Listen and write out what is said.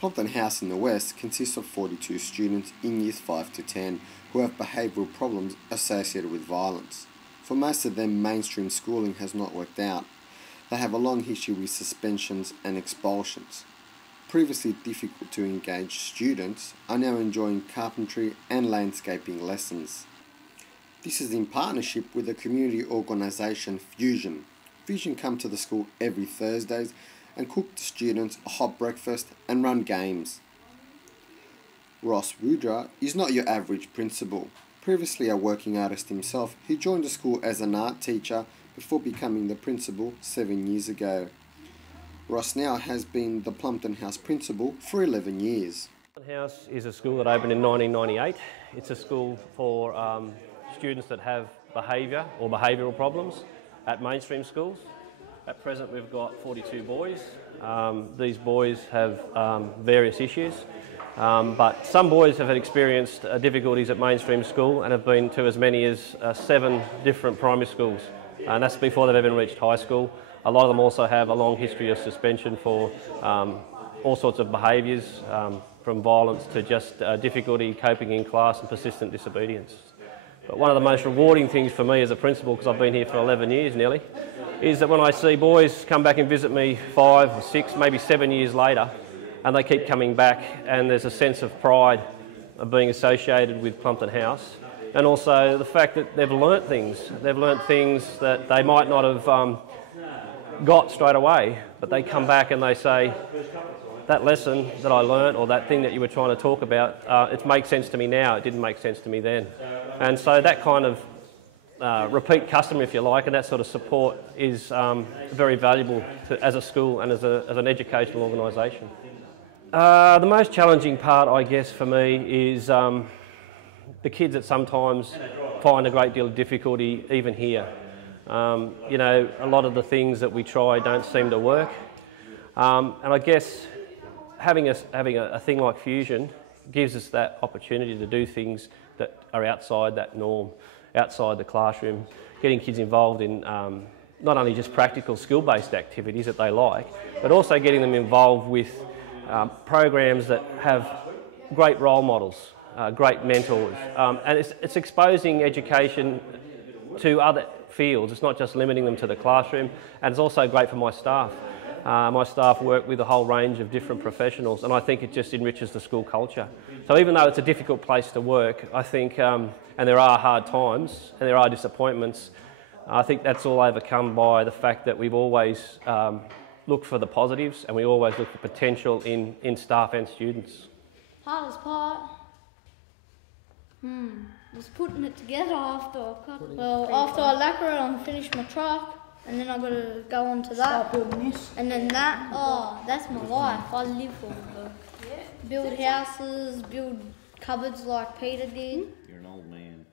Plumpton House in the west consists of 42 students in Years 5 to 10 who have behavioural problems associated with violence. For most of them, mainstream schooling has not worked out. They have a long history with suspensions and expulsions. Previously difficult to engage students are now enjoying carpentry and landscaping lessons. This is in partnership with the community organisation Fusion. Fusion come to the school every Thursdays and cook the students a hot breakfast and run games. Ross Roorda is not your average principal. Previously a working artist himself, he joined the school as an art teacher before becoming the principal 7 years ago. Ross now has been the Plumpton House principal for 11 years. Plumpton House is a school that opened in 1998. It's a school for students that have behaviour or behavioural problems at mainstream schools. At present we've got 42 boys. These boys have various issues, but some boys have experienced difficulties at mainstream school and have been to as many as 7 different primary schools, and that's before they've even reached high school. A lot of them also have a long history of suspension for all sorts of behaviours, from violence to just difficulty coping in class and persistent disobedience. But one of the most rewarding things for me as a principal, because I've been here for 11 years nearly, is that when I see boys come back and visit me 5 or 6, maybe 7 years later, and they keep coming back, and there's a sense of pride of being associated with Plumpton House, and also the fact that they've learnt things. They've learnt things that they might not have got straight away, but they come back and they say, that lesson that I learnt, or that thing that you were trying to talk about, it makes sense to me now, it didn't make sense to me then. And so that kind of repeat customer, if you like, and that sort of support is very valuable as a school and as an educational organisation. The most challenging part, I guess, for me is the kids that sometimes find a great deal of difficulty even here. You know, a lot of the things that we try don't seem to work, and I guess having a thing like Fusion gives us that opportunity to do things that are outside that norm, outside the classroom, getting kids involved in not only just practical skill-based activities that they like, but also getting them involved with programs that have great role models, great mentors, and it's exposing education to other fields. It's not just limiting them to the classroom, and it's also great for my staff. My staff work with a whole range of different professionals, and I think it just enriches the school culture. So even though it's a difficult place to work, I think, and there are hard times and there are disappointments, I think that's all overcome by the fact that we've always looked for the positives, and we always look for potential in staff and students. Hardest part? Was putting it together after I cut it. Well, after I lacquer it and finish my truck, and then I got to go on to that. Start building this. And then that, oh, that's my life. I live for it. Build houses, build cupboards like Peter did. You're an old man.